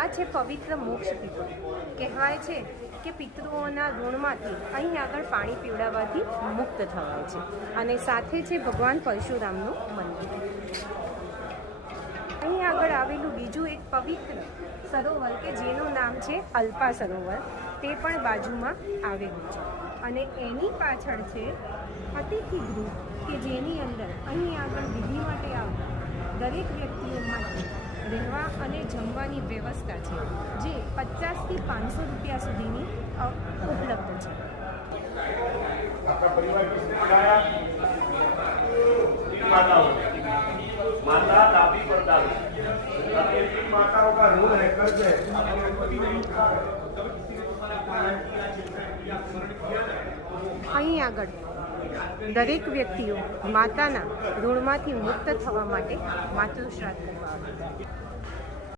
આ છે પવિત્ર મોક્ષ પિતૃ કહેવાય છે કે પિતૃઓના ઋણમાંથી અહીં આગળ પાણી પીવડાવવાથી મુક્ત થવાય છે. અને સાથે છે ભગવાન પરશુરામનું મંદિર. અહીં આગળ આવેલું બીજું એક પવિત્ર સરોવર કે જેનું નામ છે અલ્પા સરોવર, તે પણ બાજુમાં આવેલું છે. અને એની પાછળ છે અતિથિ ગૃહ કે જેની અંદર અહીં આગળ વિધિ માટે આવતા દરેક વ્યક્તિઓ માટે રહેવા અને જમવાની વ્યવસ્થા છે જે પચાસથી પાંચસો રૂપિયા સુધીની અ, ઉપલબ્ધ છે आपका परिवार किसने पढ़ाया तीन माताओं माता दादी और दादी अब ये तीन माताओं का ऋण है कर्ज है અહીં આગળ દરેક વ્યક્તિઓ માતાના ઋણમાંથી મુક્ત થવા માટે માતૃશ્રાદ્ધ કરવા